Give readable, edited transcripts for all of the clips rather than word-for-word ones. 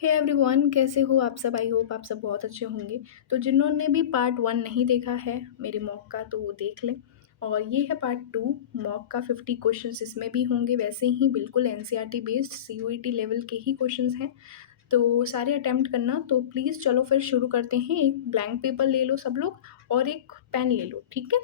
Hey everyone, कैसे हो आप सब? आई होप आप सब बहुत अच्छे होंगे। तो जिन्होंने भी पार्ट 1 नहीं देखा है मेरे मॉक का, तो वो देख लें। और ये है पार्ट 2 मॉक का। 50 क्वेश्चंस इसमें भी होंगे, वैसे ही बिल्कुल एनसीईआरटी बेस्ड सीयूईटी लेवल के ही क्वेश्चंस हैं। तो सारे अटेम्प्ट करना। तो प्लीज़ चलो फिर शुरू करते हैं। एक ब्लैंक पेपर ले लो सब लोग और एक पेन ले लो, ठीक है?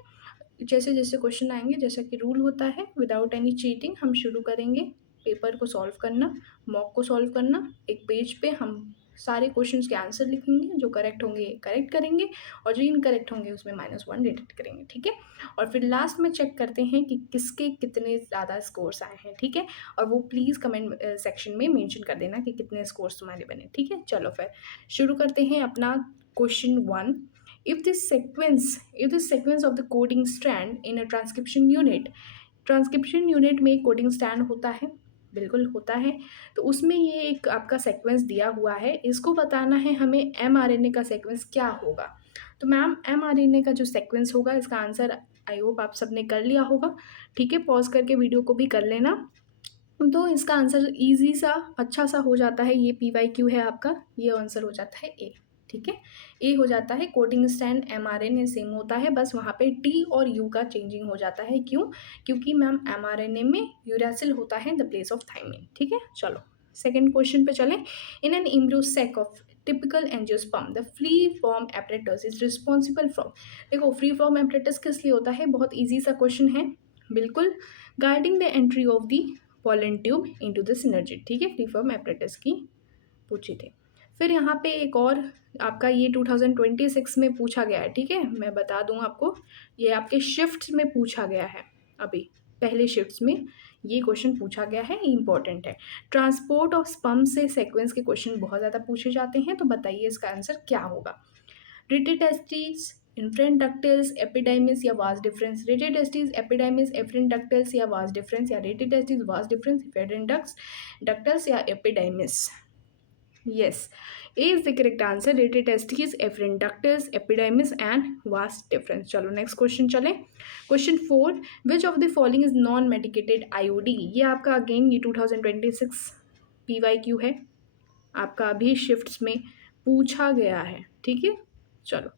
जैसे जैसे क्वेश्चन आएंगे, जैसा कि रूल होता है, विदाउट एनी चीटिंग हम शुरू करेंगे पेपर को सॉल्व करना, मॉक को सॉल्व करना। एक पेज पे हम सारे क्वेश्चंस के आंसर लिखेंगे, जो करेक्ट होंगे करेक्ट करेंगे और जो इनकरेक्ट होंगे उसमें -1 डिडक्ट करेंगे, ठीक है? और फिर लास्ट में चेक करते हैं कि किसके कितने ज़्यादा स्कोर्स आए हैं, ठीक है? और वो प्लीज़ कमेंट सेक्शन में मेंशन कर देना कि कितने स्कोर्स तुम्हारे बने, ठीक है? चलो फिर शुरू करते हैं अपना question 1। If this sequence of the coding strand in a transcription unit में कोडिंग स्टैंड होता है, बिल्कुल होता है। तो उसमें ये एक आपका सीक्वेंस दिया हुआ है, इसको बताना है हमें एमआरएनए का सीक्वेंस क्या होगा। तो मैम एमआरएनए का जो सीक्वेंस होगा, इसका आंसर आई होप आप सबने कर लिया होगा, ठीक है? पॉज करके वीडियो को भी कर लेना। तो इसका आंसर ईजी सा अच्छा सा हो जाता है, ये PYQ है आपका, ये आंसर हो जाता है ए, ठीक है? ए हो जाता है। कोडिंग स्टैंड एमआरएनए सेम होता है, बस वहाँ पे टी और यू का चेंजिंग हो जाता है। क्यों? क्योंकि मैम एमआरएनए में यूरासिल होता है in the place of thymine, ठीक है? चलो सेकंड क्वेश्चन पे चलें। In an embryo sac of typical angiosperm the free form apparatus is responsible from. देखो फ्री फॉर्म एपरेटस किस लिए होता है, बहुत ईजी सा क्वेश्चन है, बिल्कुल। Guiding the entry of the pollen tube into the synergy, ठीक है? फ्री फॉर्म एपरेटस की पूछी थी। फिर यहाँ पे एक और आपका ये 2026 में पूछा गया है, ठीक है? मैं बता दूँ आपको, ये आपके शिफ्ट्स में पूछा गया है, अभी पहले शिफ्ट्स में ये क्वेश्चन पूछा गया है, इंपॉर्टेंट है। ट्रांसपोर्ट ऑफ स्पर्म से सीक्वेंस के क्वेश्चन बहुत ज़्यादा पूछे जाते हैं, तो बताइए इसका आंसर क्या होगा। रिटेड टेस्टिस, इन्फ्रेंट डक्टिल्स, एपिडाइमिस या vas deferens. रिटेड testis, epididymis, efferent डक्टिल्स या वास डिफरेंस, या रिटेड टेस्टिस, वास डिफरेंस, एफरेंट डक्टिल्स या epididymis. Yes, A is the correct answer. Rated testes, efferent ductus, epidermis and vas difference. चलो नेक्स्ट क्वेश्चन चले। Question 4, which of the following is non medicated IOD. ये आपका again ये 2026 PYQ है, आपका अभी shifts में पूछा गया है, ठीक है? चलो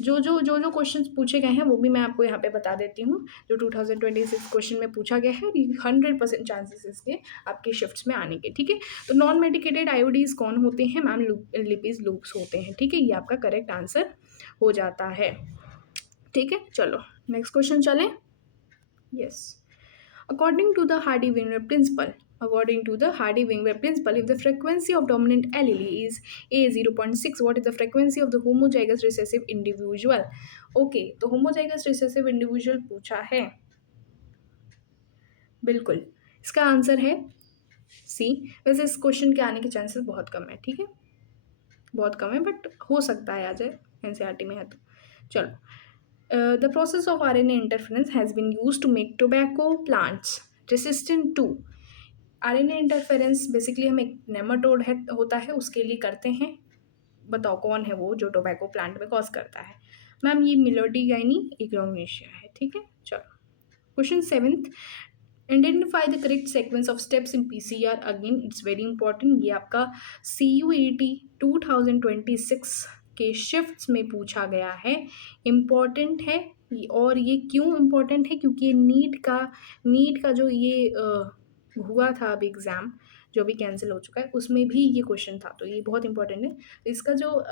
जो क्वेश्चंस पूछे गए हैं वो भी मैं आपको यहाँ पे बता देती हूँ। जो 2026 क्वेश्चन में पूछा गया है, 100% चांसेस इसके आपके शिफ्ट्स में आने के, ठीक है? तो नॉन मेडिकेटेड आईओडीज कौन होते हैं मैम? लिपिज लूप्स होते हैं, ठीक है? ये आपका करेक्ट आंसर हो जाता है, ठीक है? चलो नेक्स्ट क्वेश्चन चलें। Yes, According to the Hardy-Weinberg principle, if the frequency of dominant allele is A 0.6, what is the frequency of the homozygous recessive individual? Okay, तो homozygous recessive individual पूछा है, बिल्कुल इसका आंसर है सी। वैसे इस क्वेश्चन के आने के चांसेस बहुत कम है, ठीक है? बहुत कम है, बट हो सकता है आ जाए, एनसीईआरटी में है तो। चलो, the process of RNA interference has been used to make tobacco plants resistant to। RNA interference basically हम एक नेमाटोड है होता है उसके लिए करते हैं। बताओ कौन है वो जो टोबैको प्लांट में कॉज करता है? मैम ये मिलोडीगाइनी इग्नोमिशिया है, ठीक है? चलो question 7th, identify the correct sequence of steps in PCR। Again it's very important, ये आपका CUET 2026 के शिफ्ट्स में पूछा गया है, इम्पॉर्टेंट है। और ये क्यों इम्पॉर्टेंट है? क्योंकि ये नीट का जो ये हुआ था अभी एग्ज़ाम, जो भी कैंसिल हो चुका है, उसमें भी ये क्वेश्चन था, तो ये बहुत इंपॉर्टेंट है। इसका जो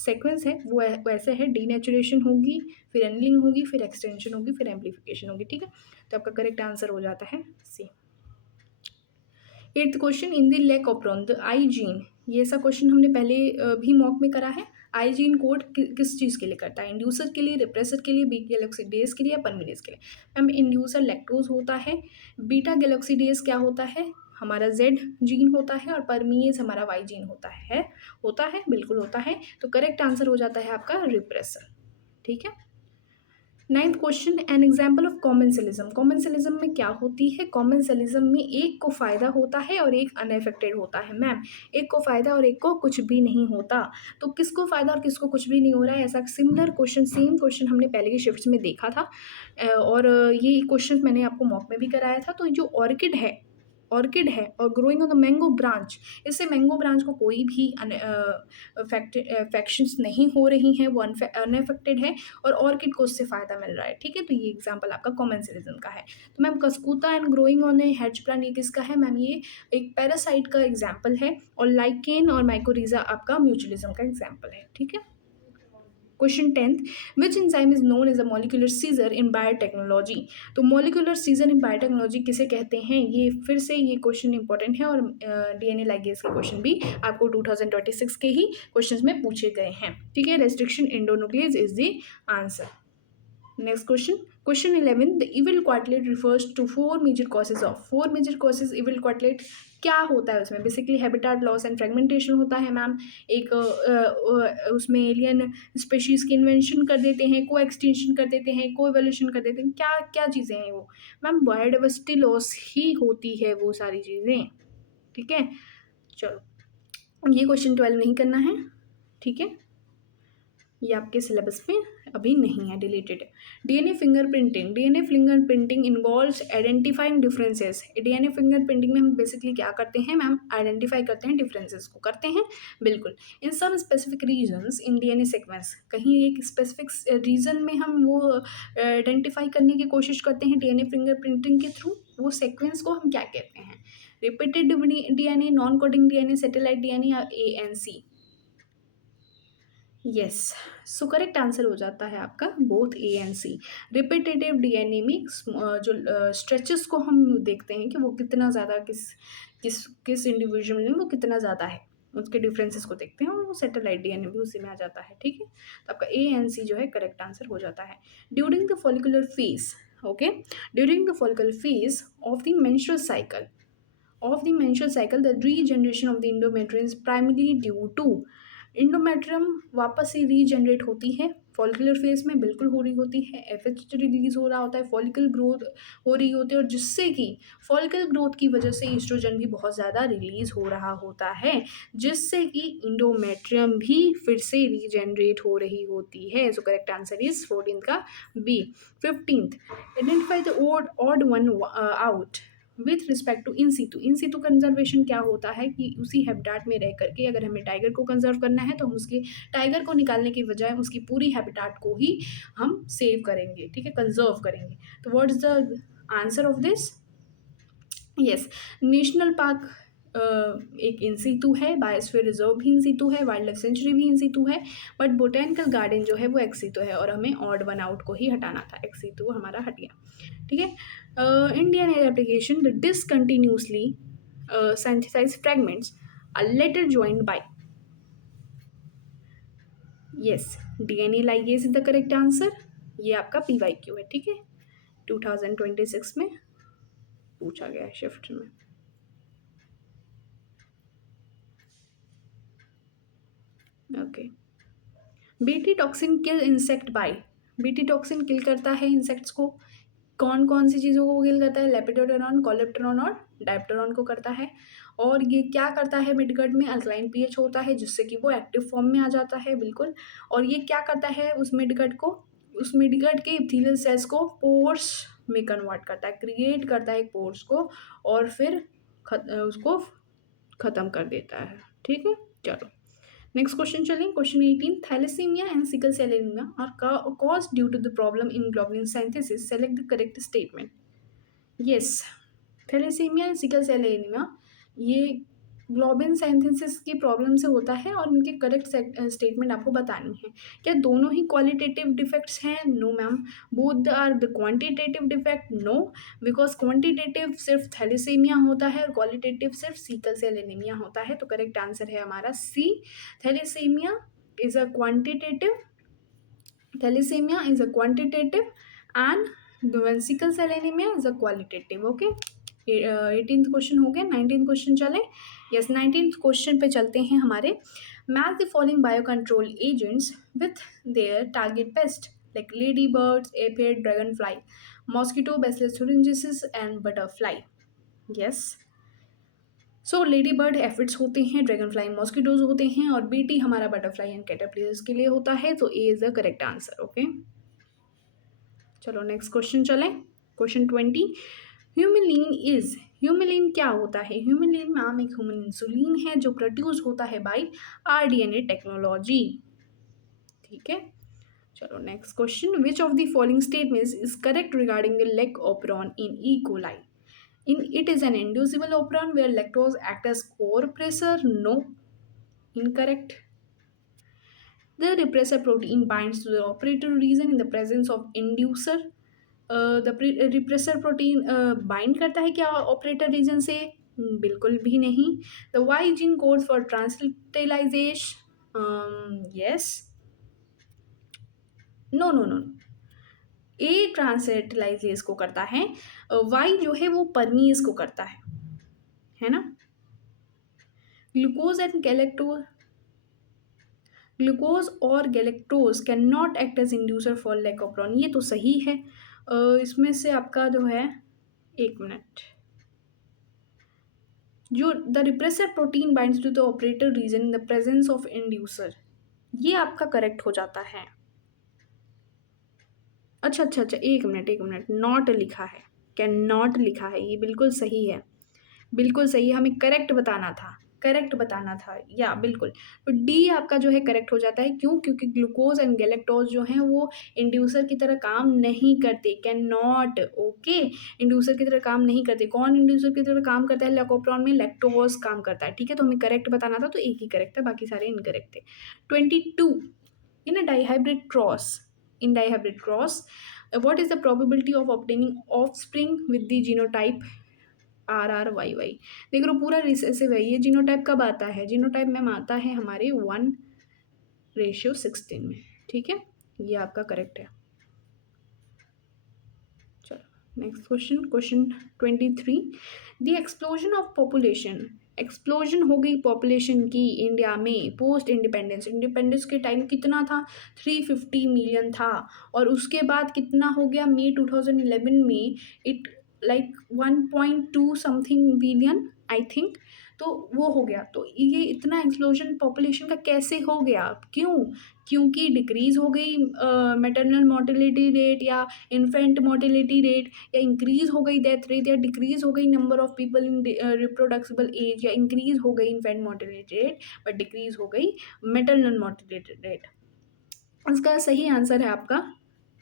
सीक्वेंस है वो वैसे है, डीनेचुरेशन होगी, फिर एनलिंग होगी, फिर एक्सटेंशन होगी, फिर एम्पलीफिकेशन होगी, ठीक है? तो आपका करेक्ट आंसर हो जाता है C. 8th question, in the lac operon the I gene. ये ऐसा क्वेश्चन हमने पहले भी मॉक में करा है। आई जीन कोड किस चीज़ के लिए करता है? इंड्यूसर के लिए, रिप्रेसर के लिए, बीटा गैलोक्सीडेज के लिए, या परमिडेज के लिए? मैम इंड्यूसर लैक्टोज होता है, बीटा गैलोक्सीडेज क्या होता है? हमारा जेड जीन होता है, और परमीज हमारा वाई जीन होता है, बिल्कुल होता है। तो करेक्ट आंसर हो जाता है आपका रिप्रेसर, ठीक है? 9th question, an example of commensalism. Commensalism में क्या होती है? कॉमेंसलिज्म में एक को फ़ायदा होता है और एक अनएफेक्टेड होता है। मैम एक को फ़ायदा और एक को कुछ भी नहीं होता, तो किसको फ़ायदा और किसको कुछ भी नहीं हो रहा है? ऐसा सिमिलर क्वेश्चन, सेम क्वेश्चन हमने पहले की शिफ्ट्स में देखा था, और ये क्वेश्चन मैंने आपको मॉक में भी कराया था। तो जो ऑर्किड है, ऑर्किड है और growing on the mango branch, इससे मैंगो ब्रांच को कोई भी अफेक्शंस नहीं हो रही हैं, वो अनअफेक्टेड है और ऑर्किड को उससे फ़ायदा मिल रहा है। ठीक है, तो ये एग्जाम्पल आपका कॉमन सिटीजन का है। तो ma'am cuscuta and growing on a hedge plant ये किसका है मैम? ये एक पैरासाइट का एग्जाम्पल है और लाइकेन और माइकोरिजा आपका म्यूचुअलिज्म का एग्जाम्पल है। ठीक है, question 10th, which enzyme is known as a molecular scissor in biotechnology? तो मॉलिक्यूलर सीजर इन बायोटेक्नोलॉजी किसे कहते हैं? ये फिर से ये क्वेश्चन इंपॉर्टेंट है और डीएनए लाइगेज के क्वेश्चन भी आपको 2026 के ही क्वेश्चंस में पूछे गए हैं। ठीक है, restriction endonuclease is the answer. Next question, question 11, the evil quartet refers to four major causes of, four major causes evil quartet क्या होता है उसमें? Basically habitat loss and fragmentation होता है मैम, एक उसमें एलियन स्पेशीज़ की इन्वेंशन कर देते हैं, को एक्सटेंशन कर देते हैं, को एवोल्यूशन कर देते हैं, क्या क्या चीज़ें हैं वो मैम? बायोडाइवर्सिटी लॉस ही होती है वो सारी चीज़ें। ठीक है, चलो ये क्वेश्चन 12 नहीं करना है। ठीक है, ये आपके सिलेबस में अभी नहीं है, डिलीटेड है। DNA fingerprinting, DNA fingerprinting involves identifying differences. DNA fingerprinting में हम बेसिकली क्या करते हैं मैम? आइडेंटिफाई करते हैं, डिफरेंसेस को करते हैं, बिल्कुल। In some specific regions in DNA sequence, कहीं एक स्पेसिफिक रीजन में हम वो आइडेंटिफाई करने की कोशिश करते हैं डीएनए फिंगरप्रिंटिंग के थ्रू, वो सीक्वेंस को हम क्या कहते हैं? Repeated DNA, non coding DNA, satellite DNA या A and C? Yes, so correct answer हो जाता है आपका both A and C. Repetitive DNA में जो स्ट्रेचेस को हम देखते हैं कि वो कितना ज़्यादा किस किस किस इंडिविजुअल में वो कितना ज़्यादा है, उसके डिफरेंसेस को देखते हैं और वो सैटेलाइट डीएनए भी उसी में आ जाता है। ठीक है, तो आपका ए एंड सी जो है करेक्ट आंसर हो जाता है। During the follicular phase, okay, during the follicular phase of the menstrual cycle, the regeneration of the endometrium is primarily due to, endometrium वापस से रीजनरेट होती है फॉलिकुलर फेज में, बिल्कुल हो रही होती है, एफएच रिलीज हो रहा होता है, फॉलिकल ग्रोथ हो रही होती है और जिससे कि फॉलिकल ग्रोथ की वजह से ईस्ट्रोजन भी बहुत ज़्यादा रिलीज हो रहा होता है, जिससे कि इंडोमेट्रियम भी फिर से रीजनरेट हो रही होती है। सो करेक्ट आंसर इज 14th का B. 15th, identify the odd one out with respect to in situ. In situ conservation क्या होता है कि उसी हैबिटाट में रह करके अगर हमें टाइगर को कंजर्व करना है तो हम उसके टाइगर को निकालने की बजाय उसकी पूरी हैबिटाट को ही हम सेव करेंगे, ठीक है, कंजर्व करेंगे। तो what is the answer of this? Yes, national park एक इन सीटू है, बायोस्फीयर रिजर्व भी इन सीटू है, वाइल्ड लाइफ सेंचुरी भी इन सीटू है, बट बोटेनिकल गार्डन जो है वो एक्स सीटू है और हमें ऑड वन आउट को ही हटाना था, एक्स सीटू हमारा हट गया। ठीक है, Indian application, the discontinuously synthesized fragments are later joined by, yes, DNA ligase is the correct answer। ये आपका PYQ है। ठीक है, 2026 में पूछा गया है शिफ्ट में। ओके, बीटी टॉक्सिन किल इंसेक्ट बाय, बीटी टॉक्सिन किल करता है इंसेक्ट्स को, कौन कौन सी चीज़ों को किल करता है? लेपिडोप्टेरॉन, कॉलेप्टेरॉन और डायप्टेरॉन को करता है। और ये क्या करता है? मिडगट में अल्कलाइन पीएच होता है जिससे कि वो एक्टिव फॉर्म में आ जाता है, बिल्कुल। और ये क्या करता है उस मिडगट को? उस मिडगट के इपीथेलियल सेल्स को पोर्स में कन्वर्ट करता है, क्रिएट करता है एक पोर्स को और फिर उसको ख़त्म कर देता है। ठीक है, चलो नेक्स्ट क्वेश्चन चलें। Question 18, thalassaemia and sickle cell anaemia are cause due to the problem in globulin synthesis, select the correct statement. Yes, thalassaemia and sickle cell anaemia ये ग्लोबिन सिंथेसिस की प्रॉब्लम से होता है और इनके करेक्ट स्टेटमेंट आपको बतानी है। क्या दोनों ही क्वालिटेटिव डिफेक्ट्स हैं? No ma'am, both are the quantitative defect. No, because quantitative सिर्फ थैलेसीमिया होता है और क्वालिटेटिव सिर्फ सिकल सेल एनीमिया होता है। तो करेक्ट आंसर है हमारा C, thalassaemia is a quantitative, thalassaemia is a quantitative and sickle cell anaemia is a qualitative. Okay, 18th question हो गया, 19th क्वेश्चन चले। यस, 19th क्वेश्चन पे चलते हैं हमारे। Match the following bio control agents with their target paste like lady birds, aphid, dragon fly, mosquito, bacillus thuringiensis and butterfly. Yes, so lady bird aphids होते हैं, dragon fly mosquitoes होते हैं और BT हमारा बटरफ्लाई एंड कैटरपिलर्स के लिए होता है। तो A is the correct answer. Okay, चलो नेक्स्ट क्वेश्चन चलें। क्वेश्चन 20, ह्यूमिलीन इज ह्यूमिलिन क्या होता है? ह्यूमिलिन नाम एक ह्यूमन इंसुलिन है जो प्रोड्यूस होता है बाय आरडीएनए टेक्नोलॉजी। ठीक है, चलो next question, which of the following statements is correct regarding the leg operon in E coli? In it is an inducible operon where lactose act as co-repressor. No, incorrect. The repressor protein binds to the operator region in the presence of inducer. Repressor protein bind करता है क्या operator region से? बिल्कुल भी नहीं. The Y gene codes for transcriptalization. Yes. No, no, no. ए ट्रांसलेटलाइजेज को करता है, वाई जो है वो परमीज को करता है ना. ग्लूकोज एंड गैलेक्टोज, ग्लूकोज और galactose can not act as inducer for lac operon, ये तो सही है. इसमें से आपका जो है, एक मिनट, जो the repressor protein binds to the operator region in the presence of inducer, ये आपका करेक्ट हो जाता है. अच्छा अच्छा अच्छा, एक मिनट, नॉट लिखा है, कैन नॉट लिखा है, ये बिल्कुल सही है, बिल्कुल सही है. हमें करेक्ट बताना था, करेक्ट बताना था, या बिल्कुल. तो डी आपका जो है करेक्ट हो जाता है. क्यों? क्योंकि ग्लूकोज एंड गैलेक्टोज जो हैं वो इंड्यूसर की तरह काम नहीं करते. कैन नॉट, ओके, इंड्यूसर की तरह काम नहीं करते. कौन इंड्यूसर की तरह काम करता है लैकोप्रॉन में? लैक्टोज काम करता है. ठीक है, तो हमें करेक्ट बताना था, तो एक ही करेक्ट है, बाकी सारे इनकरेक्ट थे. 22, in a dihybrid cross, in dihybrid cross, what is the probability of obtaining offspring with the genotype RRYY? देख लो पूरा रिसेसिव है. ये जीनोटाइप कब आता है? जीनोटाइप मैम आता है हमारे 1:16 में. ठीक है, ये आपका करेक्ट है. चलो next question, question 23, the explosion of population, explosion हो गई पॉपुलेशन की इंडिया में पोस्ट इंडिपेंडेंस. इंडिपेंडेंस के टाइम कितना था? 350 मिलियन था, और उसके बाद कितना हो गया? मई 2011 में it like 1.2 something billion I think, तो वो हो गया. तो ये इतना एक्सप्लोजन पॉपुलेशन का कैसे हो गया? क्यों? क्योंकि डिक्रीज हो गई मैटरनल मोर्टेलिटी रेट या इन्फेंट मोर्टेलिटी रेट, या इंक्रीज हो गई डेथ रेट, या डिक्रीज हो गई number of people in reproducible age, या इंक्रीज हो गई infant mortality rate but decrease हो गई मैटरनल मोर्टेलिटी रेट. इसका सही आंसर है आपका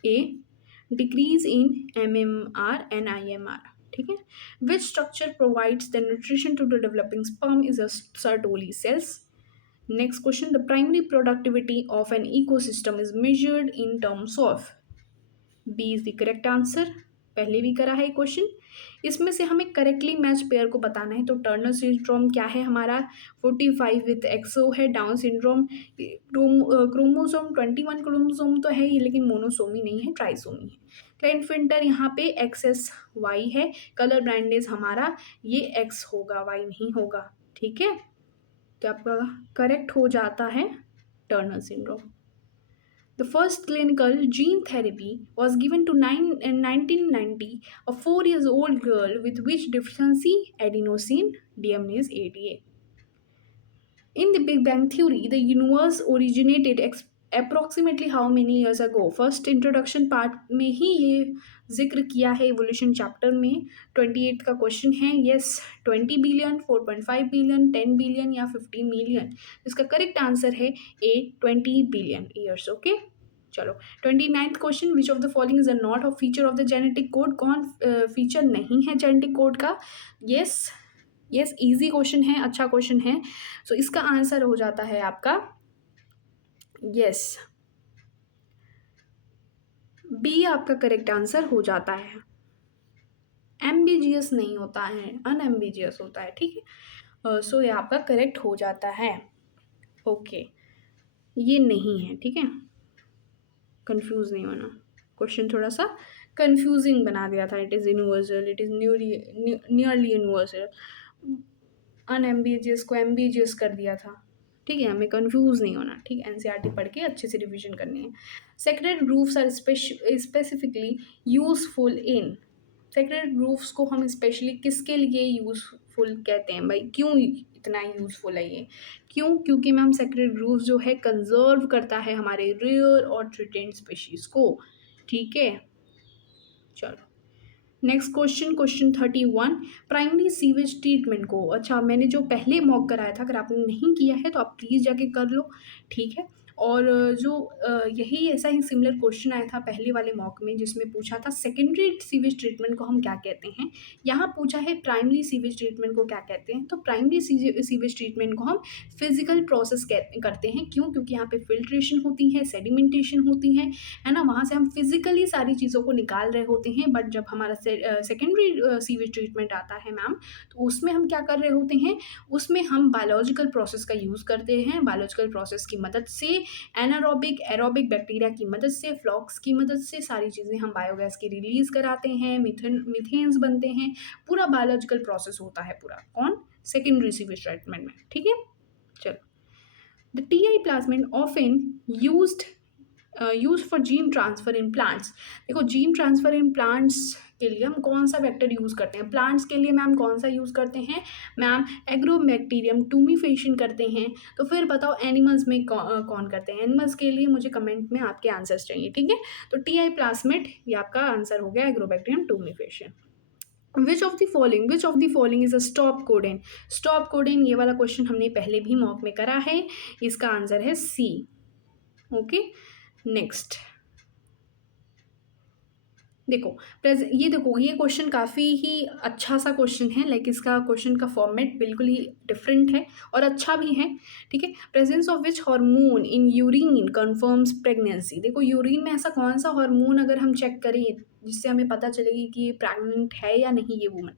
A, decrease in MMR and IMR. ठीक है, which structure provides the nutrition to the developing sperm is a Sertoli cells. Next question, the primary productivity of an ecosystem is measured in terms of. B is the correct answer. पहले भी करा है question. इसमें से हमें correctly match pair को बताना है. तो टर्नर सिंड्रोम क्या है हमारा? 45 विथ एक्सो है. डाउन सिंड्रोम, क्रोमोसोम 21 क्रोमोसोम तो है ये, लेकिन मोनोसोमी नहीं है, ट्राइसोमी है. क्लाइनफिल्टर यहाँ पे XSY है. कलर ब्लाइंडनेस हमारा ये X होगा, Y नहीं होगा. ठीक है, तो आपका करेक्ट हो जाता है Turner syndrome. The first clinical gene therapy was given to in 1990 a 4 years old girl with which deficiency? Adenosine deaminase 88. In the Big Bang Theory, the universe originated approximately how many years ago? First introduction part में ही ये जिक्र किया है evolution chapter में. 28 का question है. yes, 20 billion, 4.5 billion, 10 billion या 15 million. इसका करेक्ट आंसर है ए, 20 बिलियन ईयर्स. ओके, चलो 29th question, which of the following is a not of feature of the genetic code? कौन फीचर नहीं है जेनेटिक कोड का? यस, यस, इजी क्वेश्चन है, अच्छा क्वेश्चन है. सो इसका आंसर हो जाता है आपका यस, बी आपका करेक्ट आंसर हो जाता है. एम्बिजियस नहीं होता है, अनएम्बिजियस होता है. ठीक है, सो ये आपका करेक्ट हो जाता है. ओके, ये नहीं है. ठीक है, कंफ्यूज नहीं होना, क्वेश्चन थोड़ा सा कंफ्यूजिंग बना दिया था. It is universal, it is nearly universal, unambiguous को एम्बिजियस कर दिया था. ठीक है, हमें कंफ्यूज नहीं होना. ठीक है, NCERT पढ़ के अच्छे से रिवीजन करनी है. Sacred groves are specifically useful in. Sacred groves को हम स्पेशली किसके लिए यूजफुल कहते हैं भाई? क्यों इतना यूजफुल है ये? क्यों? क्योंकि मैम सेक्रेड ग्रूव्स जो है कंजर्व करता है हमारे रेयर और थ्रेटेंड स्पीशीज को. ठीक है, चलो next question, question 31, primary sewage treatment को, अच्छा मैंने जो पहले मॉक कराया था, अगर आपने नहीं किया है तो आप प्लीज़ जाके कर लो, ठीक है। और जो यही ऐसा ही सिमिलर क्वेश्चन आया था पहले वाले मॉक में, जिसमें पूछा था सेकेंडरी सीवेज ट्रीटमेंट को हम क्या कहते हैं। यहाँ पूछा है प्राइमरी सीवेज ट्रीटमेंट को क्या कहते हैं। तो प्राइमरी सीवेज ट्रीटमेंट को हम फिजिकल प्रोसेस करते हैं। क्यों? क्योंकि यहाँ पे फिल्ट्रेशन होती है, सेडिमेंटेशन होती है ना, वहाँ से हम फिजिकली सारी चीज़ों को निकाल रहे होते हैं। बट जब हमारा सेकेंडरी सीवेज ट्रीटमेंट आता है मैम, तो उसमें हम क्या कर रहे होते हैं, उसमें हम बायोलॉजिकल प्रोसेस का यूज़ करते हैं। बायोलॉजिकल प्रोसेस की मदद से, एनारोबिक एरोबिक बैक्टीरिया की मदद से, फ्लॉक्स की मदद से सारी चीज़ें हम बायोगैस की रिलीज़ कराते हैं, मिथेन्स बनते हैं, पूरा बायोलॉजिकल प्रोसेस होता है पूरा। कौन? सेकेंडरी सीवेज ट्रीटमेंट में, ठीक है। चलो, the TI plasmid often use for gene transfer in plants. देखो, जीन ट्रांसफर इन प्लांट्स के लिए हम कौन सा वेक्टर यूज़ करते हैं? प्लांट्स के लिए मैम कौन सा यूज़ करते हैं? मैम एग्रोबैक्टीरियम टूमीफेशन करते हैं। तो फिर बताओ एनिमल्स में कौन करते हैं? एनिमल्स के लिए मुझे कमेंट में आपके आंसर्स चाहिए, ठीक है। तो टीआई प्लाज्मिड, ये आपका आंसर हो गया agrobacterium tumefaciens. Which of the following is a stop codon? Stop codon, ये वाला क्वेश्चन हमने पहले भी मॉक में करा है। इसका आंसर है सी। ओके, नेक्स्ट देखो, ये क्वेश्चन काफ़ी ही अच्छा सा क्वेश्चन है। लाइक इसका क्वेश्चन का फॉर्मेट बिल्कुल ही डिफरेंट है और अच्छा भी है, ठीक है। Presence of which hormone in urine confirms pregnancy? देखो, यूरिन में ऐसा कौन सा हार्मोन अगर हम चेक करें जिससे हमें पता चलेगी कि ये प्रेग्नेंट है या नहीं ये वुमन।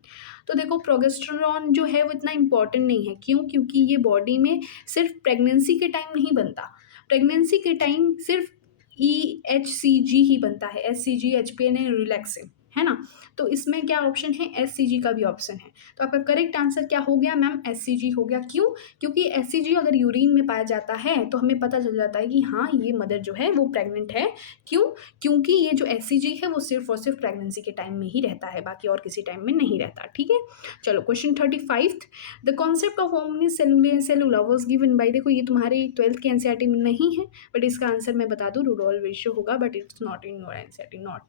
तो देखो, प्रोजेस्टेरॉन जो है वो इतना इंपॉर्टेंट नहीं है। क्यों? क्योंकि ये बॉडी में सिर्फ प्रेगनेंसी के टाइम नहीं बनता। प्रेगनेंसी के टाइम सिर्फ EHCG ही बनता है, HCG, HPN एंड रिलैक्सिन, है ना। तो इसमें क्या ऑप्शन है? HCG का भी ऑप्शन है। तो आपका करेक्ट आंसर क्या हो गया मैम? HCG हो गया। क्यों? क्योंकि HCG अगर यूरिन में पाया जाता है तो हमें पता चल जाता है कि हाँ, ये मदर जो है वो प्रेग्नेंट है। क्यों? क्योंकि ये जो HCG है वो सिर्फ और सिर्फ प्रेगनेंसी के टाइम में ही रहता है, बाकी और किसी टाइम में नहीं रहता, ठीक है। चलो, question 35, the concept of omni cellula was given by, देखो ये तुम्हारी 12th के एनसीईआरटी में नहीं है, बट इसका आंसर मैं बता दूं, रूडोल्फ विर्शो होगा, but it's not in your NCERT, not,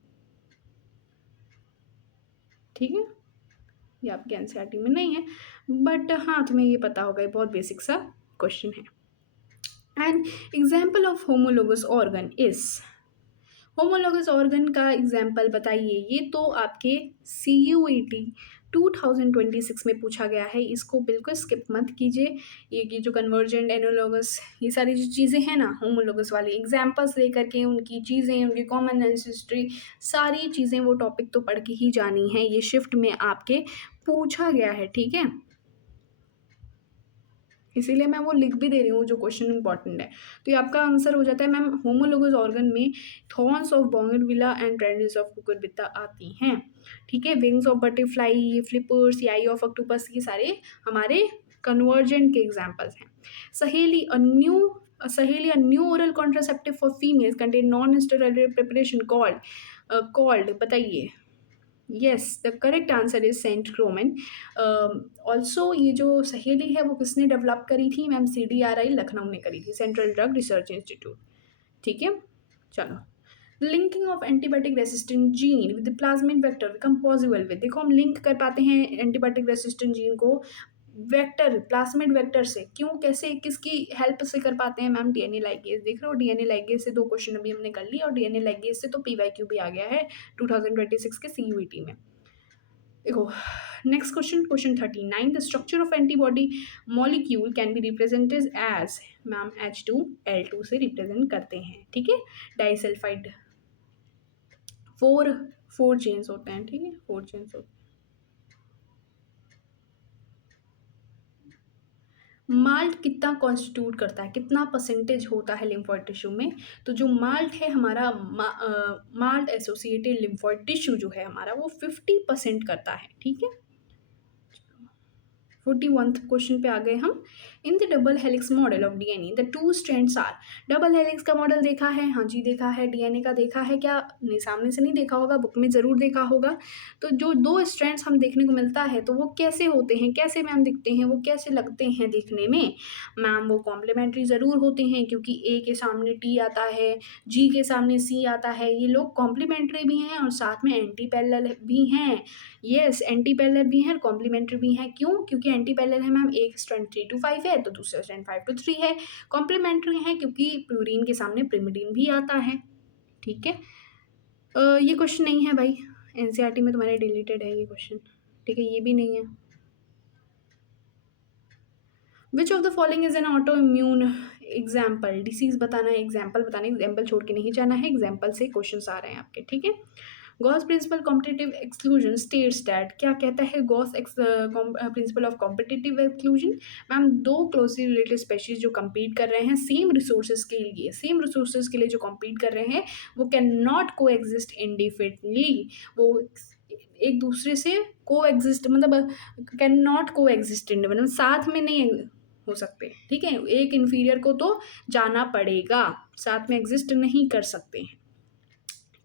ठीक है। ये आपके एनसीईआरटी में नहीं है, बट हाँ तुम्हें ये पता होगा, ये बहुत बेसिक सा क्वेश्चन है। And example of homologous organ is, homologous organ का एग्जाम्पल बताइए। ये तो आपके CUET 2026 में पूछा गया है, इसको बिल्कुल स्किप मत कीजिए। ये जो कन्वर्जेंट, एनोलॉगस, ये सारी जो चीज़ें हैं ना, होमोलॉगस वाली एग्जाम्पल्स लेकर के उनकी चीज़ें, उनकी कॉमन एंसेस्ट्री, सारी चीज़ें वो टॉपिक तो पढ़ के ही जानी है। ये शिफ्ट में आपके पूछा गया है, ठीक है। इसीलिए मैं वो लिख भी दे रही हूँ जो क्वेश्चन इंपॉर्टेंट है। तो ये आपका आंसर हो जाता है मैम, होमोलोगस ऑर्गन में thorns of bougainvillea and tendrils of cucurbita आती हैं, ठीक है। Wings of butterfly, flippers, eye of octopus, ये सारे हमारे कन्वर्जेंट के एग्जाम्पल्स हैं। Saheli a new oral contraceptive for females contain non steroidal preparation called बताइए। Yes, the correct answer is centchroman. Also ये जो सहेली है वो किसने डेवलप करी थी मैम? CDRI लखनऊ ने करी थी, सेंट्रल ड्रग रिसर्च इंस्टीट्यूट, ठीक है। चलो, linking of antibiotic resistant gene with plasmid vector become possible with, देखो हम लिंक कर पाते हैं एंटीबायोटिक रेसिस्टेंट जीन को वेक्टर, प्लाज्मिड वेक्टर से। क्यों? कैसे? किसकी हेल्प से कर पाते हैं मैम? DNA ligase. देख रहे हो, DNA लाइगेज से 2 क्वेश्चन अभी हमने कर लिया, और DNA लाइगेज से तो PYQ भी आ गया है 2026 के CUET में। देखो, next question, question 39, the structure of antibody molecule can be represented as, ma'am H2L2 से रिप्रेजेंट करते हैं, ठीक है। डाइसल्फाइड, फोर चेन्स होते हैं, ठीक है, 4 चेन्स होते हैं। माल्ट कितना कॉन्स्टिट्यूट करता है, कितना परसेंटेज होता है लिम्फोइड टिश्यू में? तो जो माल्ट है हमारा, माल्ट एसोसिएटेड लिम्फोइड टिश्यू जो है हमारा, वो 50% करता है, ठीक है। 41th क्वेश्चन पे आ गए हम। In the double helix model of DNA the two strands are. Double helix का मॉडल देखा है, हाँ जी देखा है। डीएनए का देखा है क्या? नहीं, सामने से नहीं देखा होगा, बुक में ज़रूर देखा होगा। तो जो दो स्ट्रैंड्स हम देखने को मिलता है तो वो कैसे होते हैं, कैसे मैम दिखते हैं, वो कैसे लगते हैं देखने में? मैम वो कॉम्प्लीमेंट्री ज़रूर होते हैं, क्योंकि ए के सामने टी आता है, जी के सामने सी आता है। ये लोग कॉम्प्लीमेंट्री भी हैं और साथ में एंटी पैरेलल भी हैं। यस, एंटी पैरेलल भी हैं और कॉम्प्लीमेंट्री भी हैं। क्यों? क्योंकि एंटी पैरेलल है मैम, एक स्ट्रैंड 3 to 5 है तो दूसरा स्ट्रैंड 5 to 3 है। कॉम्प्लीमेंट्री है क्योंकि प्यूरीन के सामने पिरिमिडीन भी आता है। ठीक है। ये क्वेश्चन नहीं है भाई, एनसीईआरटी में तुम्हारे डिलीटेड है ये क्वेश्चन। ठीक है, ये भी नहीं है। Which of the following is an auto immune example? Disease बताना है, एग्जाम्पल बताना है, एग्जाम्पल छोड़ के नहीं जाना है, एग्जाम्पल से क्वेश्चन आ रहे हैं आपके। ठीक है। Gause principle competitive exclusion states that, क्या कहता है Gause principle of competitive exclusion? Ma'am दो क्लोजली रिलेटेड स्पेशीज जो compete कर रहे हैं सेम रिसोर्सेज के लिए, सेम रिसोर्सेज के लिए जो compete कर रहे हैं वो कैन नॉट को एग्जिस्ट इंडिफिनिटली। वो एक दूसरे से को एग्जिस्ट मतलब कैन नॉट को एग्जिस्ट मतलब साथ में नहीं हो सकते। ठीक है, एक इन्फीरियर को तो जाना पड़ेगा, साथ में एग्जिस्ट नहीं कर सकते हैं।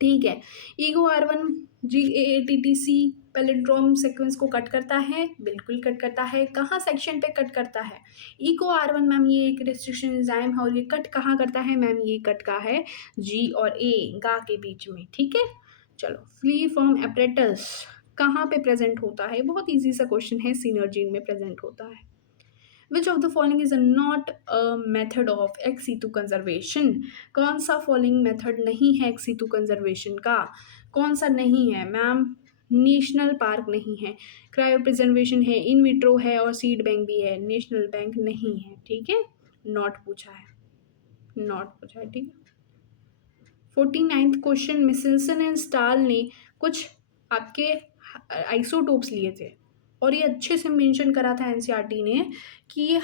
ठीक है। Ego R1 GAATTC palindrome sequence को कट करता है, बिल्कुल कट करता है। कहाँ सेक्शन पे कट करता है? ईगो R1 मैम ये एक रिस्ट्रिक्शन एंजाइम है और ये कट कहाँ करता है मैम? ये कट का है G और A गा के बीच में। ठीक है। चलो, फ्री फ्रॉम एपरेटस कहाँ पे प्रेजेंट होता है? बहुत ईजी सा क्वेश्चन है, सिनर्जीन में प्रेजेंट होता है। Which of the following is not a method of ex situ conservation? कौन सा फॉलोइंग मेथड नहीं है एक्स सीटू कंजर्वेशन का? कौन सा नहीं है मैम? नेशनल पार्क नहीं है, क्रायो प्रिजर्वेशन है, इन विट्रो है और सीड बैंक भी है। नेशनल बैंक नहीं है। ठीक है, नॉट पूछा है, नॉट पूछा है। ठीक है। 49th क्वेश्चन, मिसेल्सन एंड स्टाल ने कुछ आपके आइसोटोप्स लिए थे और ये अच्छे से मेंशन करा था एनसीईआरटी ने कि ये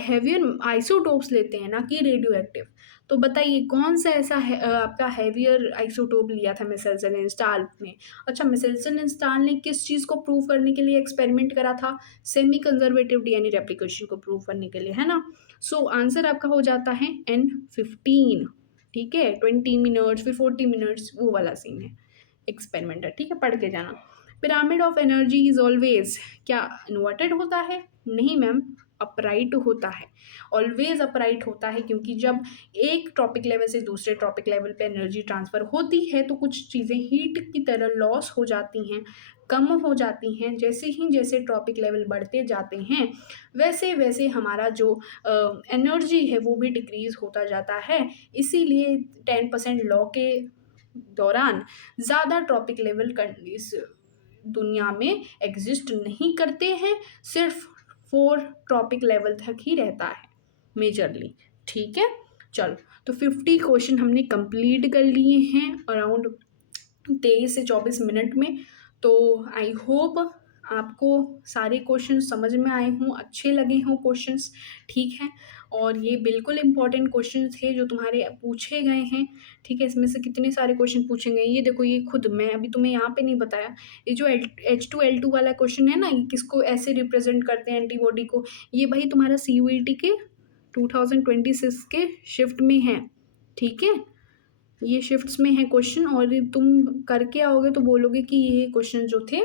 हैवियर आइसोटोप्स लेते हैं ना कि रेडियो एक्टिव। तो बताइए कौन सा ऐसा आपका हैवियर आइसोटोप लिया था मिसेल्सन एंड स्टाल ने? अच्छा, मिसेल्सन एंड स्टाल ने किस चीज़ को प्रूव करने के लिए एक्सपेरिमेंट करा था? सेमी कंजर्वेटिव डीएनए रेप्लिकेशन को प्रूव करने के लिए, है ना। सो आंसर आपका हो जाता है N15। ठीक है, 20 मिनट्स फिर 40 मिनट्स वो वाला सीन है, एक्सपेरिमेंट है। ठीक है, पढ़ के जाना। Pyramid of energy is always क्या इन्वर्टेड होता है? नहीं मैम, अपराइट होता है, ऑलवेज अपराइट होता है। क्योंकि जब एक ट्रॉपिक लेवल से दूसरे ट्रॉपिक लेवल पे एनर्जी ट्रांसफ़र होती है तो कुछ चीज़ें हीट की तरह लॉस हो जाती हैं, कम हो जाती हैं। जैसे ट्रॉपिक लेवल बढ़ते जाते हैं वैसे वैसे हमारा जो एनर्जी है वो भी डिक्रीज़ होता जाता है। इसीलिए 10% लॉ के दौरान ज़्यादा ट्रॉपिक लेवल इस दुनिया में एग्जिस्ट नहीं करते हैं, सिर्फ 4 ट्रॉपिक लेवल तक ही रहता है मेजरली। ठीक है। चलो, तो 50 क्वेश्चन हमने कंप्लीट कर लिए हैं अराउंड 23 से 24 मिनट में। तो आई होप आपको सारे क्वेश्चन समझ में आए हों, अच्छे लगे हों क्वेश्चंस। ठीक है, और ये बिल्कुल इम्पॉर्टेंट क्वेश्चन थे जो तुम्हारे पूछे गए हैं। ठीक है, इसमें से कितने सारे क्वेश्चन पूछे गए ये देखो, ये खुद मैं अभी तुम्हें यहाँ पे नहीं बताया। ये जो H2L2 वाला क्वेश्चन है ना, ये किसको ऐसे रिप्रेजेंट करते हैं एंटीबॉडी को? ये भाई तुम्हारा CUET के 2026 के शिफ्ट में है। ठीक है, ये शिफ्ट्स में है क्वेश्चन और तुम करके आओगे तो बोलोगे कि ये क्वेश्चन जो थे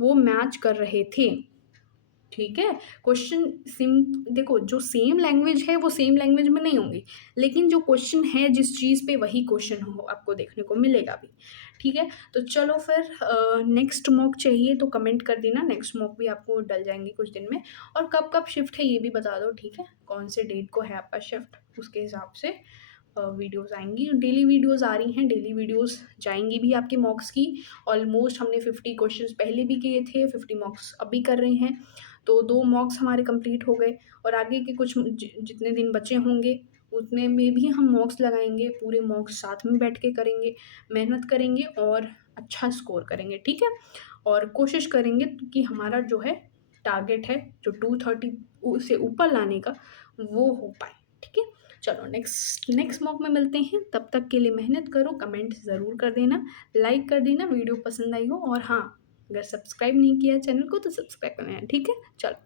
वो मैच कर रहे थे। ठीक है, क्वेश्चन देखो, जो सेम लैंग्वेज है वो सेम लैंग्वेज में नहीं होंगी, लेकिन जो क्वेश्चन है जिस चीज़ पे वही क्वेश्चन हो आपको देखने को मिलेगा भी। ठीक है, तो चलो फिर नेक्स्ट मॉक चाहिए तो कमेंट कर देना, नेक्स्ट मॉक भी आपको डल जाएंगी कुछ दिन में। और कब कब शिफ्ट है ये भी बता दो। ठीक है, कौन से डेट को है आपका शिफ्ट, उसके हिसाब से वीडियोस आएंगी। डेली वीडियोस आ रही हैं, डेली वीडियोस जाएंगी भी आपके मॉक्स की। ऑलमोस्ट हमने 50 क्वेश्चंस पहले भी किए थे, 50 मॉक्स अभी कर रहे हैं। तो 2 मॉक्स हमारे कंप्लीट हो गए और आगे के कुछ जितने दिन बचे होंगे उतने में भी हम मॉक्स लगाएंगे। पूरे मॉक्स साथ में बैठ के करेंगे, मेहनत करेंगे और अच्छा स्कोर करेंगे। ठीक है, और कोशिश करेंगे कि हमारा जो है टारगेट है जो 230 से ऊपर लाने का वो हो पाए। ठीक है, चलो नेक्स्ट मॉक में मिलते हैं। तब तक के लिए मेहनत करो, कमेंट ज़रूर कर देना, लाइक कर देना वीडियो पसंद आई हो। और हाँ, अगर सब्सक्राइब नहीं किया चैनल को तो सब्सक्राइब करना है। ठीक है, चलो।